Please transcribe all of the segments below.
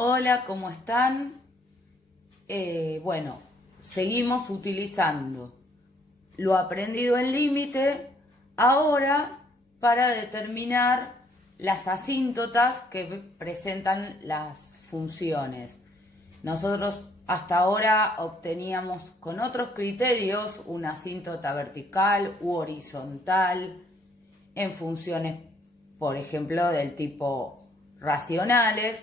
Hola, ¿cómo están? Bueno, seguimos utilizando lo aprendido en límite ahora para determinar las asíntotas que presentan las funciones. Nosotros hasta ahora obteníamos con otros criterios una asíntota vertical u horizontal en funciones, por ejemplo, del tipo racionales.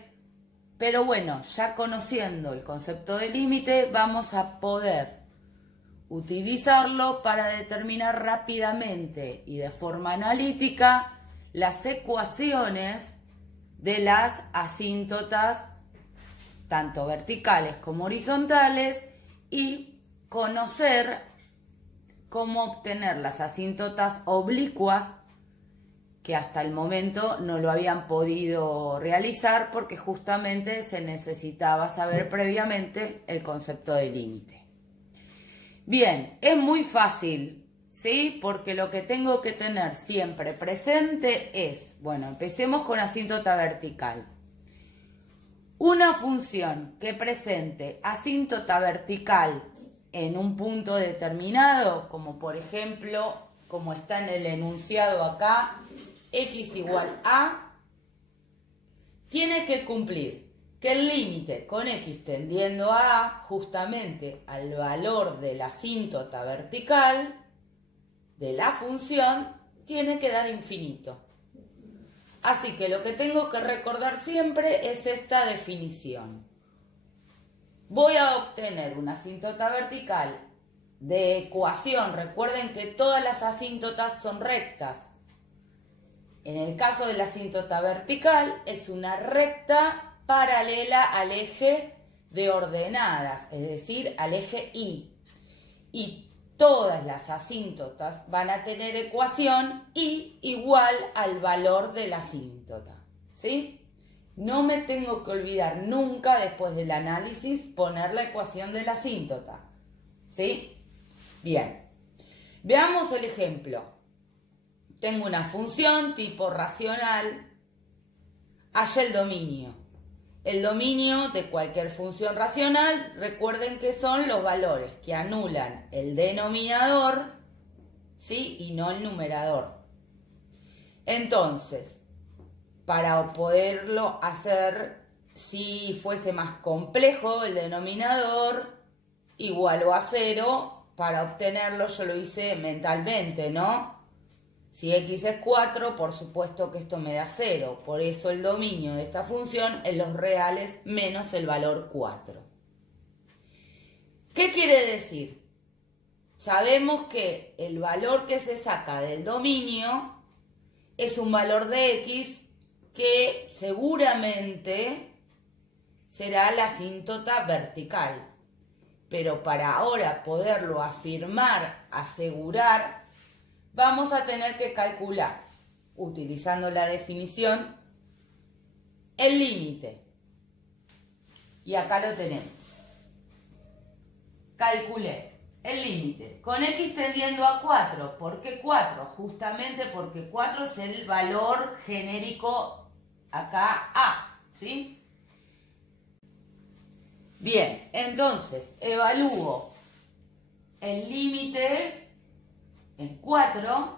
Pero bueno, ya conociendo el concepto de límite, vamos a poder utilizarlo para determinar rápidamente y de forma analítica las ecuaciones de las asíntotas, tanto verticales como horizontales, y conocer cómo obtener las asíntotas oblicuas, que hasta el momento no lo habían podido realizar porque justamente se necesitaba saber previamente el concepto de límite. Bien, es muy fácil, ¿sí? Porque lo que tengo que tener siempre presente es, bueno, empecemos con asíntota vertical. Una función que presente asíntota vertical en un punto determinado, como por ejemplo, como está en el enunciado acá, x igual a, tiene que cumplir que el límite con x tendiendo a justamente al valor de la asíntota vertical de la función tiene que dar infinito. Así que lo que tengo que recordar siempre es esta definición. Voy a obtener una asíntota vertical de ecuación. Recuerden que todas las asíntotas son rectas. En el caso de la asíntota vertical es una recta paralela al eje de ordenadas, es decir, al eje Y. Y todas las asíntotas van a tener ecuación Y igual al valor de la asíntota, ¿sí? No me tengo que olvidar nunca, después del análisis, poner la ecuación de la asíntota, ¿sí? Bien, veamos el ejemplo. Tengo una función tipo racional, halla el dominio. El dominio de cualquier función racional, recuerden que son los valores que anulan el denominador, ¿sí? Y no el numerador. Entonces, para poderlo hacer, si fuese más complejo el denominador, igual a 0, para obtenerlo yo lo hice mentalmente, ¿no? Si x es 4, por supuesto que esto me da 0. Por eso el dominio de esta función es los reales menos el valor 4. ¿Qué quiere decir? Sabemos que el valor que se saca del dominio es un valor de x que seguramente será la asíntota vertical. Pero para ahora poderlo afirmar, asegurar, vamos a tener que calcular, utilizando la definición, el límite. Y acá lo tenemos. Calculé el límite con x tendiendo a 4. ¿Por qué 4? Justamente porque 4 es el valor genérico acá a, ¿sí? Bien, entonces evalúo el límite en 4,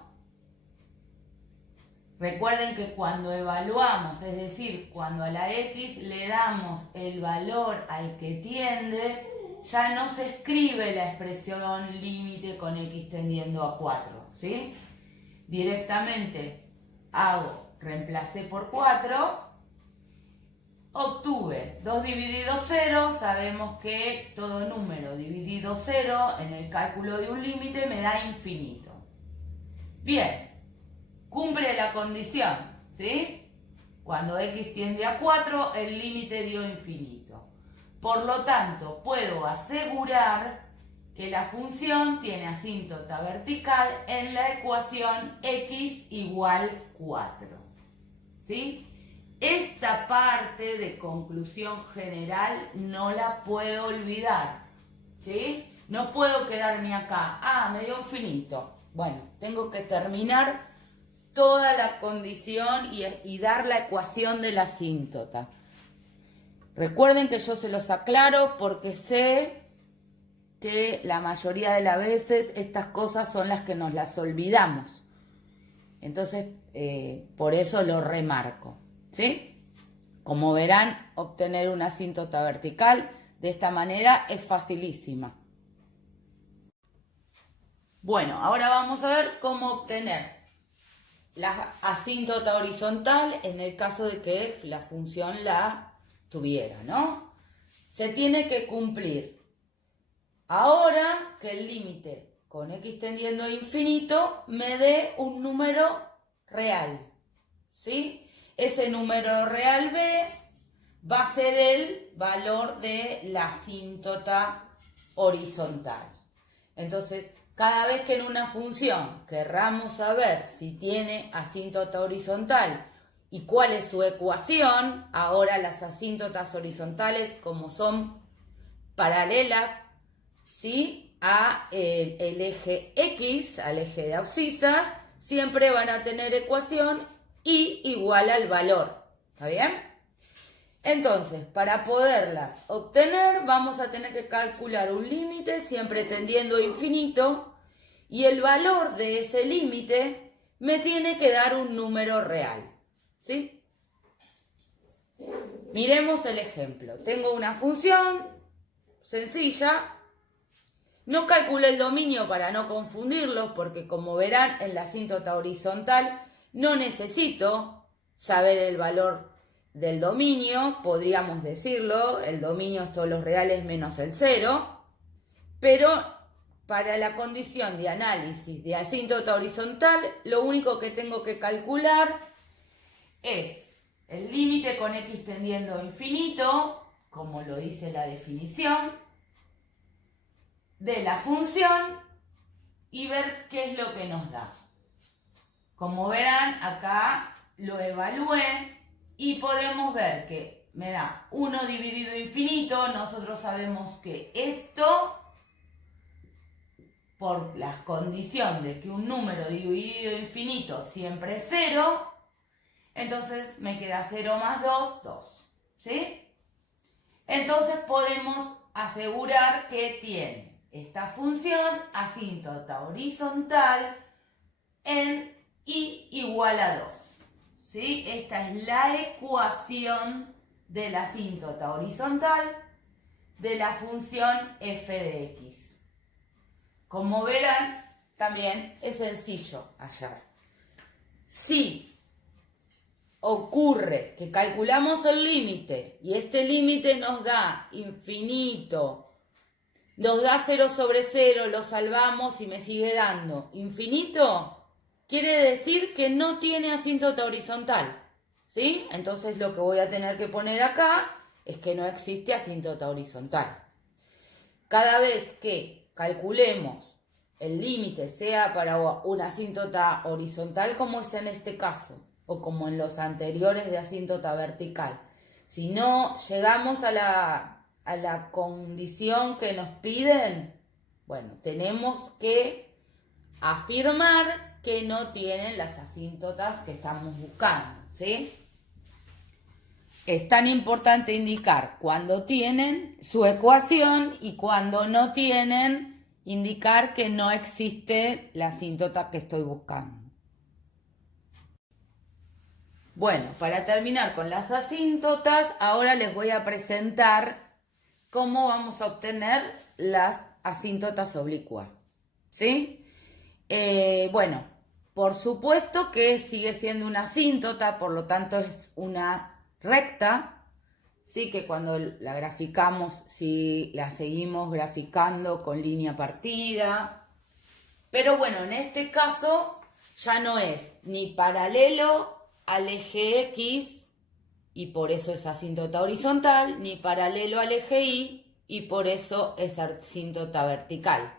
recuerden que cuando evaluamos, es decir, cuando a la x le damos el valor al que tiende, ya no se escribe la expresión límite con x tendiendo a 4, ¿sí? Directamente reemplacé por 4, obtuve 2 dividido 0, sabemos que todo número dividido 0 en el cálculo de un límite me da infinito. Bien, cumple la condición, ¿sí? Cuando x tiende a 4, el límite dio infinito. Por lo tanto, puedo asegurar que la función tiene asíntota vertical en la ecuación x igual 4, ¿sí? Esta parte de conclusión general no la puedo olvidar, ¿sí? No puedo quedarme acá, me dio infinito. Bueno, tengo que terminar toda la condición y dar la ecuación de la asíntota. Recuerden que yo se los aclaro porque sé que la mayoría de las veces estas cosas son las que nos las olvidamos. Entonces, por eso lo remarco, ¿sí? Como verán, obtener una asíntota vertical de esta manera es facilísima. Bueno, ahora vamos a ver cómo obtener la asíntota horizontal en el caso de que la función la tuviera, ¿no? Se tiene que cumplir ahora que el límite con x tendiendo a infinito me dé un número real, ¿sí? Ese número real b va a ser el valor de la asíntota horizontal. Entonces, cada vez que en una función querramos saber si tiene asíntota horizontal y cuál es su ecuación, ahora las asíntotas horizontales, como son paralelas, ¿sí?, a el eje X, al eje de abscisas, siempre van a tener ecuación y igual al valor. ¿Está bien? Entonces, para poderlas obtener, vamos a tener que calcular un límite siempre tendiendo a infinito y el valor de ese límite me tiene que dar un número real, ¿sí? Miremos el ejemplo. Tengo una función sencilla. No calculé el dominio para no confundirlos porque, como verán, en la asíntota horizontal no necesito saber el valor del dominio, podríamos decirlo, el dominio es todos los reales menos el 0, pero para la condición de análisis de asíntota horizontal, lo único que tengo que calcular es el límite con x tendiendo a infinito, como lo dice la definición, de la función y ver qué es lo que nos da. Como verán, acá lo evalué y podemos ver que me da 1 dividido infinito. Nosotros sabemos que esto, por la condición de que un número dividido infinito siempre es 0, entonces me queda 0 más 2, 2. ¿Sí? Entonces podemos asegurar que tiene esta función asíntota horizontal en y igual a 2. ¿Sí? Esta es la ecuación de la asíntota horizontal de la función f de x. Como verán, también es sencillo hallar. Si ocurre que calculamos el límite y este límite nos da infinito, nos da 0 sobre 0, lo salvamos y me sigue dando infinito, quiere decir que no tiene asíntota horizontal, ¿sí? Entonces lo que voy a tener que poner acá es que no existe asíntota horizontal. Cada vez que calculemos el límite, sea para una asíntota horizontal como es en este caso, o como en los anteriores de asíntota vertical, si no llegamos a la condición que nos piden, bueno, tenemos que afirmar que no tienen las asíntotas que estamos buscando, ¿sí? Es tan importante indicar cuando tienen su ecuación y cuando no tienen, indicar que no existe la asíntota que estoy buscando. Bueno, para terminar con las asíntotas, ahora les voy a presentar cómo vamos a obtener las asíntotas oblicuas, ¿sí? Bueno, por supuesto que sigue siendo una asíntota, por lo tanto es una recta, ¿sí? Que cuando la graficamos, si la seguimos graficando con línea partida. Pero bueno, en este caso ya no es ni paralelo al eje X y por eso es asíntota horizontal, ni paralelo al eje Y y por eso es asíntota vertical.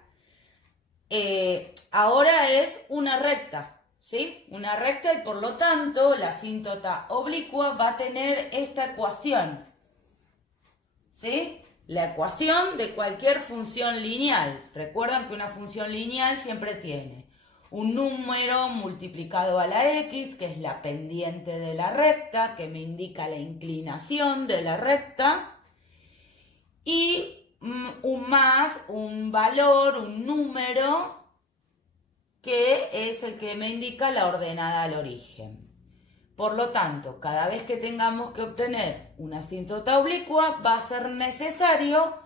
Ahora es una recta, ¿sí? Una recta y por lo tanto la asíntota oblicua va a tener esta ecuación, ¿sí? La ecuación de cualquier función lineal. Recuerdan que una función lineal siempre tiene un número multiplicado a la x, que es la pendiente de la recta, que me indica la inclinación de la recta, y un valor, un número, que es el que me indica la ordenada al origen. Por lo tanto, cada vez que tengamos que obtener una asíntota oblicua, va a ser necesario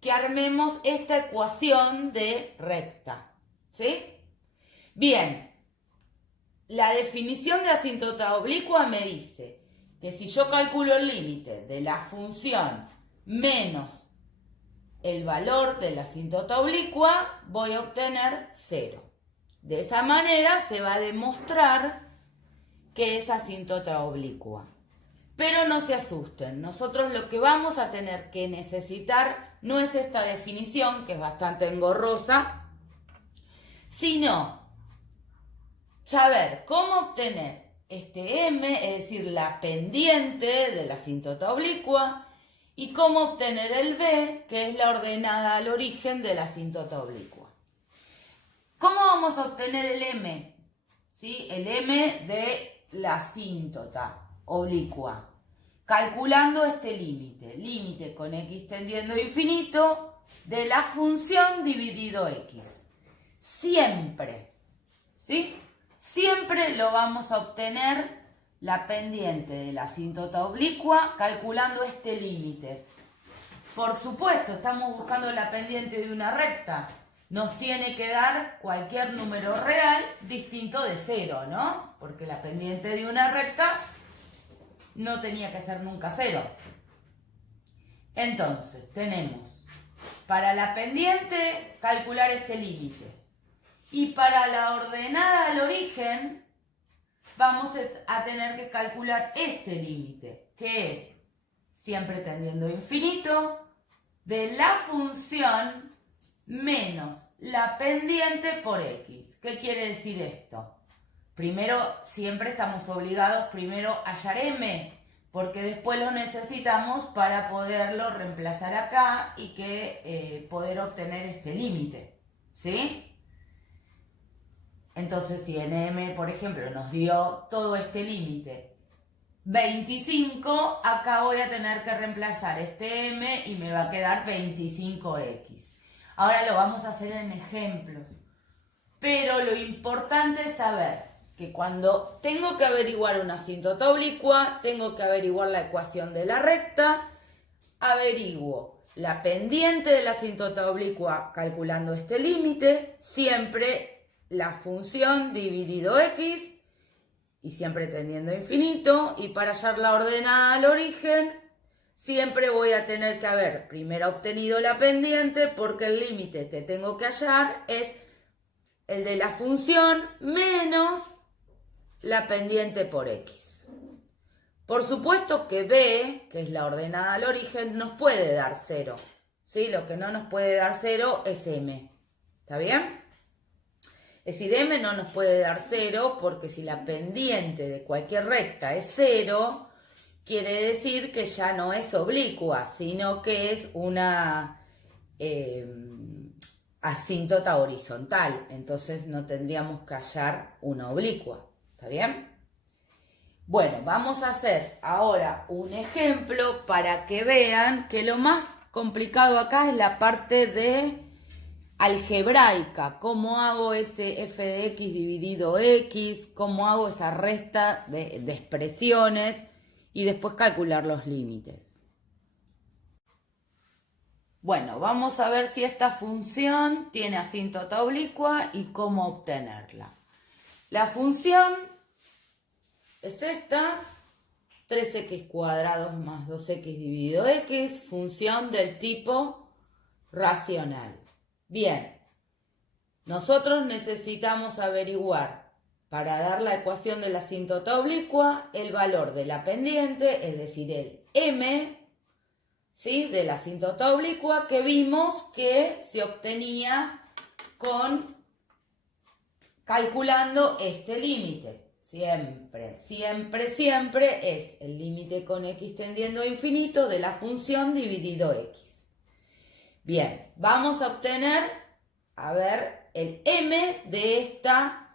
que armemos esta ecuación de recta, ¿sí? Bien, la definición de asíntota oblicua me dice que si yo calculo el límite de la función menos el valor de la asíntota oblicua, voy a obtener 0. De esa manera se va a demostrar que es asíntota oblicua. Pero no se asusten, nosotros lo que vamos a tener que necesitar no es esta definición, que es bastante engorrosa, sino saber cómo obtener este m, es decir, la pendiente de la asíntota oblicua, y cómo obtener el b, que es la ordenada al origen de la asíntota oblicua. ¿Cómo vamos a obtener el m? ¿Sí? El m de la asíntota oblicua. Calculando este límite. Límite con x tendiendo a infinito de la función dividido x. Siempre. ¿Sí? Siempre lo vamos a obtener la pendiente de la asíntota oblicua calculando este límite. Por supuesto, estamos buscando la pendiente de una recta. Nos tiene que dar cualquier número real distinto de 0, ¿no? Porque la pendiente de una recta no tenía que ser nunca 0. Entonces, tenemos para la pendiente calcular este límite. Y para la ordenada al origen vamos a tener que calcular este límite, que es siempre tendiendo a infinito de la función menos la pendiente por x. ¿Qué quiere decir esto? Primero, siempre estamos obligados primero a hallar m, porque después lo necesitamos para poderlo reemplazar acá y que poder obtener este límite, ¿sí? Entonces, si en m, por ejemplo, nos dio todo este límite 25, acá voy a tener que reemplazar este m y me va a quedar 25x. Ahora lo vamos a hacer en ejemplos. Pero lo importante es saber que cuando tengo que averiguar una asíntota oblicua, tengo que averiguar la ecuación de la recta, averiguo la pendiente de la asíntota oblicua calculando este límite, siempre la función dividido x y siempre tendiendo a infinito, y para hallar la ordenada al origen siempre voy a tener que haber primero obtenido la pendiente, porque el límite que tengo que hallar es el de la función menos la pendiente por x. Por supuesto que b, que es la ordenada al origen, nos puede dar 0, ¿sí? Lo que no nos puede dar 0 es m. ¿Está bien? Es decir, m no nos puede dar 0 porque si la pendiente de cualquier recta es 0, quiere decir que ya no es oblicua, sino que es una asíntota horizontal. Entonces no tendríamos que hallar una oblicua. ¿Está bien? Bueno, vamos a hacer ahora un ejemplo para que vean que lo más complicado acá es la parte de algebraica, cómo hago ese f de x dividido x, cómo hago esa resta de expresiones y después calcular los límites. Bueno, vamos a ver si esta función tiene asíntota oblicua y cómo obtenerla. La función es esta, 3x cuadrado más 2x dividido x, función del tipo racional. Bien, nosotros necesitamos averiguar, para dar la ecuación de la asíntota oblicua, el valor de la pendiente, es decir, el m, ¿sí?, de la asíntota oblicua, que vimos que se obtenía calculando este límite. Siempre, siempre, siempre es el límite con x tendiendo a infinito de la función dividido x. Bien, vamos a obtener, a ver, el m de esta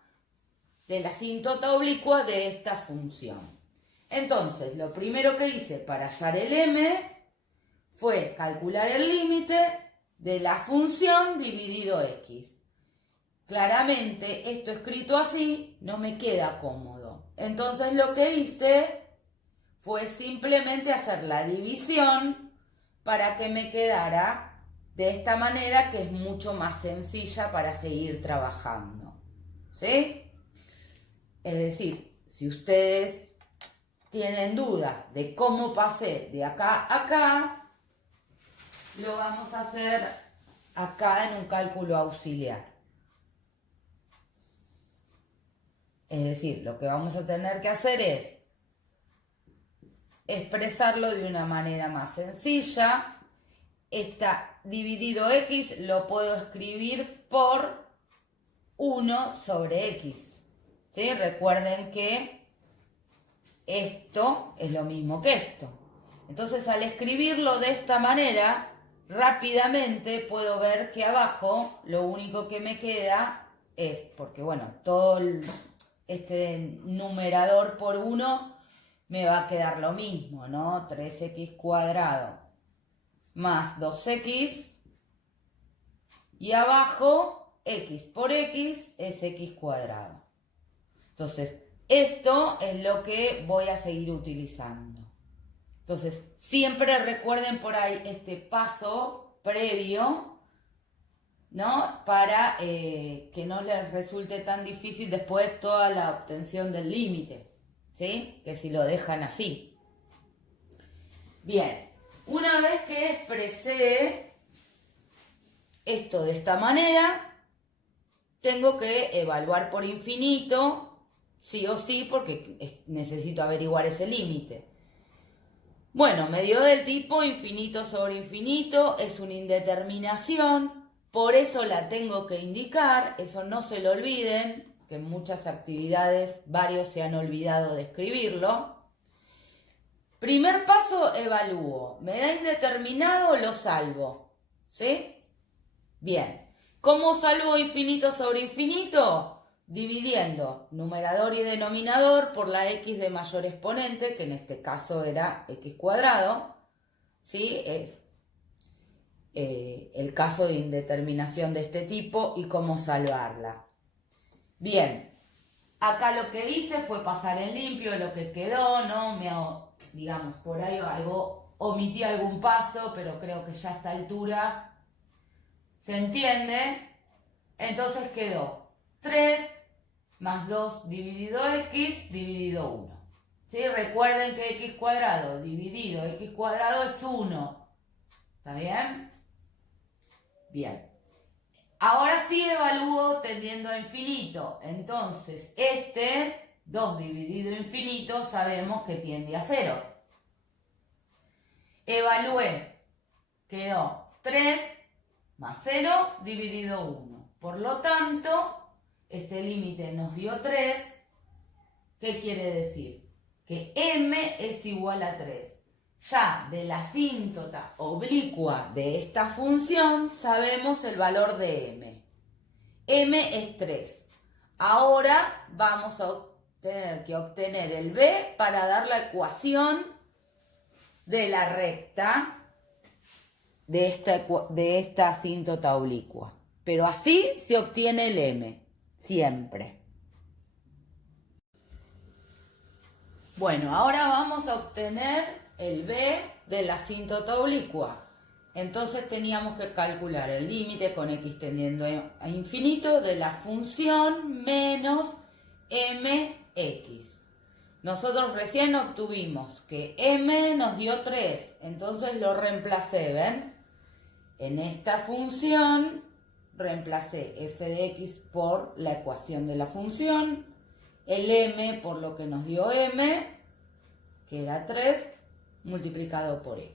de la asíntota oblicua de esta función. Entonces, lo primero que hice para hallar el m fue calcular el límite de la función dividido x. Claramente, esto escrito así no me queda cómodo. Entonces, lo que hice fue simplemente hacer la división para que me quedara de esta manera, que es mucho más sencilla para seguir trabajando. ¿Sí? Es decir, si ustedes tienen dudas de cómo pasé de acá a acá, lo vamos a hacer acá en un cálculo auxiliar. Es decir, lo que vamos a tener que hacer es expresarlo de una manera más sencilla. Esta dividido x lo puedo escribir por 1 sobre x. ¿Sí? Recuerden que esto es lo mismo que esto. Entonces, al escribirlo de esta manera, rápidamente puedo ver que abajo lo único que me queda es, porque bueno, todo este numerador por 1 me va a quedar lo mismo, ¿no? 3x cuadrado más 2x, y abajo x por x es x cuadrado. Entonces, esto es lo que voy a seguir utilizando. Entonces, siempre recuerden por ahí este paso previo, ¿no? Para que no les resulte tan difícil después toda la obtención del límite, ¿sí? Que si lo dejan así. Bien, una vez que expresé esto de esta manera, tengo que evaluar por infinito, sí o sí, porque necesito averiguar ese límite. Bueno, me dio del tipo infinito sobre infinito, es una indeterminación, por eso la tengo que indicar, eso no se lo olviden, que en muchas actividades varios se han olvidado de escribirlo. Primer paso, evalúo. ¿Me da indeterminado o lo salvo? ¿Sí? Bien. ¿Cómo salvo infinito sobre infinito? Dividiendo numerador y denominador por la x de mayor exponente, que en este caso era x cuadrado. ¿Sí? Es el caso de indeterminación de este tipo y cómo salvarla. Bien. Acá lo que hice fue pasar en limpio lo que quedó, ¿no? Digamos, por ahí omití algún paso, pero creo que ya a esta altura se entiende. Entonces quedó 3 más 2 dividido x dividido 1. ¿Sí? Recuerden que x cuadrado dividido x cuadrado es 1. ¿Está bien? Bien. Ahora sí evalúo tendiendo a infinito. Entonces, 2 dividido infinito, sabemos que tiende a 0. Evalué. Quedó 3 más 0 dividido 1. Por lo tanto, este límite nos dio 3. ¿Qué quiere decir? Que m es igual a 3. Ya de la asíntota oblicua de esta función sabemos el valor de m. m es 3. Ahora vamos a tener que obtener el b para dar la ecuación de la recta de esta asíntota oblicua. Pero así se obtiene el m, siempre. Bueno, ahora vamos a obtener el b de la asíntota oblicua. Entonces teníamos que calcular el límite con x tendiendo a infinito de la función menos mx. Nosotros recién obtuvimos que m nos dio 3, entonces lo reemplacé, ¿ven? En esta función reemplacé f de x por la ecuación de la función, el m por lo que nos dio m, que era 3, multiplicado por x.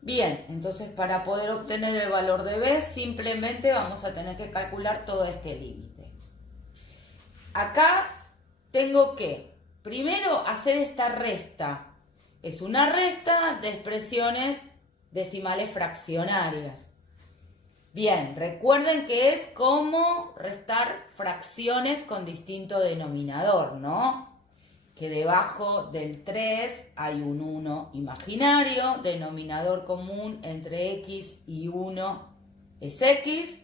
Bien, entonces para poder obtener el valor de b, simplemente vamos a tener que calcular todo este límite. Acá tengo que, primero, hacer esta resta. Es una resta de expresiones decimales fraccionarias. Bien, recuerden que es como restar fracciones con distinto denominador, ¿no? Que debajo del 3 hay un 1 imaginario, denominador común entre x y 1 es x,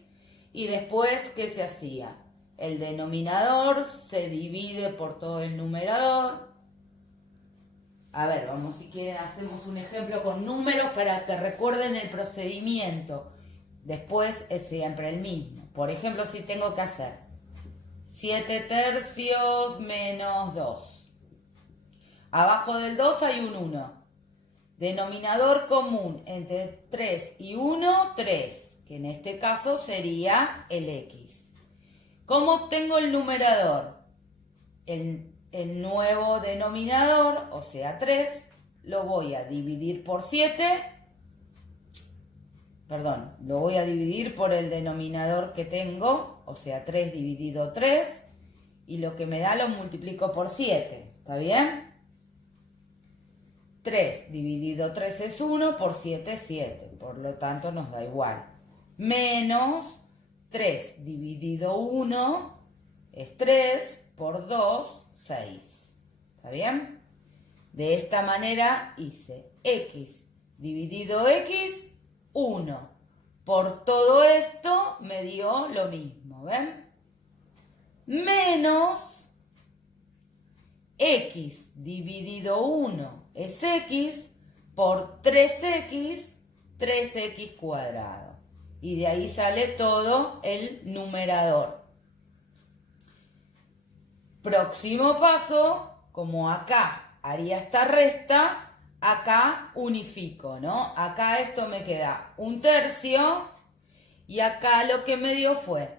y después, ¿qué se hacía? El denominador se divide por todo el numerador. A ver, vamos, si quieren hacemos un ejemplo con números para que recuerden el procedimiento. Después es siempre el mismo. Por ejemplo, si tengo que hacer 7 tercios menos 2. Abajo del 2 hay un 1. Denominador común entre 3 y 1, 3. Que en este caso sería el x. ¿Cómo obtengo el numerador? El nuevo denominador, o sea 3, lo voy a dividir por 7. Perdón, lo voy a dividir por el denominador que tengo, o sea 3 dividido 3, y lo que me da lo multiplico por 7, ¿está bien? 3 dividido 3 es 1, por 7 es 7, por lo tanto nos da igual. Menos 3 dividido 1 es 3, por 2, 6, ¿está bien? De esta manera hice x dividido x, 1. Por todo esto me dio lo mismo, ¿ven? Menos x dividido 1 es x, por 3x, 3x cuadrado. Y de ahí sale todo el numerador. Próximo paso, como acá haría esta resta, acá unifico, ¿no? Acá esto me queda 1/3 y acá lo que me dio fue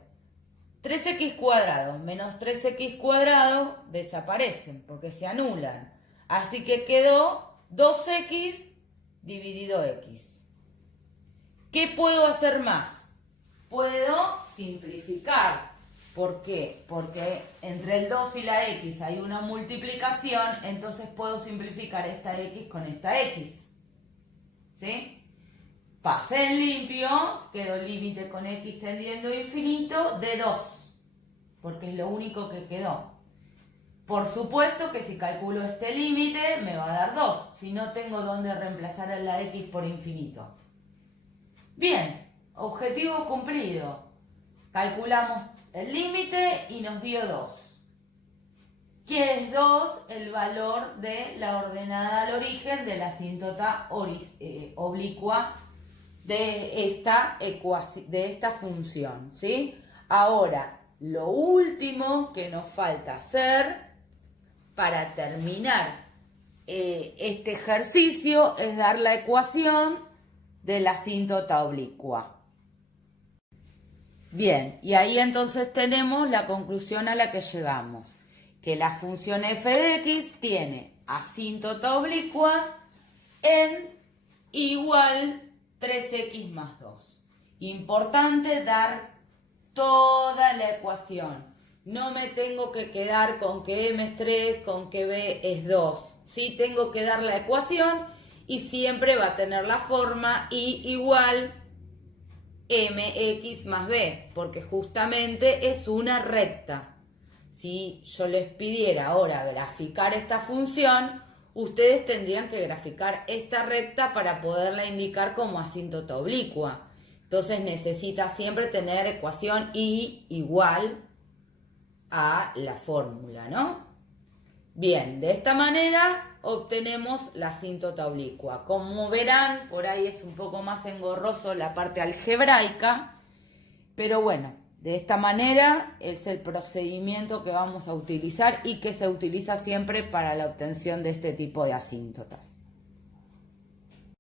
3x cuadrado menos 3x cuadrado desaparecen porque se anulan. Así que quedó 2x dividido x. ¿Qué puedo hacer más? Puedo simplificar. ¿Por qué? Porque entre el 2 y la x hay una multiplicación, entonces puedo simplificar esta x con esta x. ¿Sí? Pasé en limpio, quedó límite con x tendiendo a infinito de 2, porque es lo único que quedó. Por supuesto que si calculo este límite me va a dar 2, si no tengo dónde reemplazar a la x por infinito. Bien, objetivo cumplido. Calculamos el límite y nos dio 2. ¿Qué es 2? El valor de la ordenada al origen de la asíntota oblicua de esta función, ¿sí? Ahora, lo último que nos falta hacer para terminar este ejercicio es dar la ecuación de la asíntota oblicua. Bien, y ahí entonces tenemos la conclusión a la que llegamos, que la función f de x tiene asíntota oblicua en igual 3x más 2. Importante dar toda la ecuación. No me tengo que quedar con que m es 3, con que b es 2. Sí tengo que dar la ecuación y siempre va a tener la forma y igual mx más b, porque justamente es una recta. Si yo les pidiera ahora graficar esta función, ustedes tendrían que graficar esta recta para poderla indicar como asíntota oblicua. Entonces necesita siempre tener ecuación y igual a la fórmula, ¿no? Bien, de esta manera obtenemos la asíntota oblicua. Como verán, por ahí es un poco más engorroso la parte algebraica, pero bueno, de esta manera es el procedimiento que vamos a utilizar y que se utiliza siempre para la obtención de este tipo de asíntotas.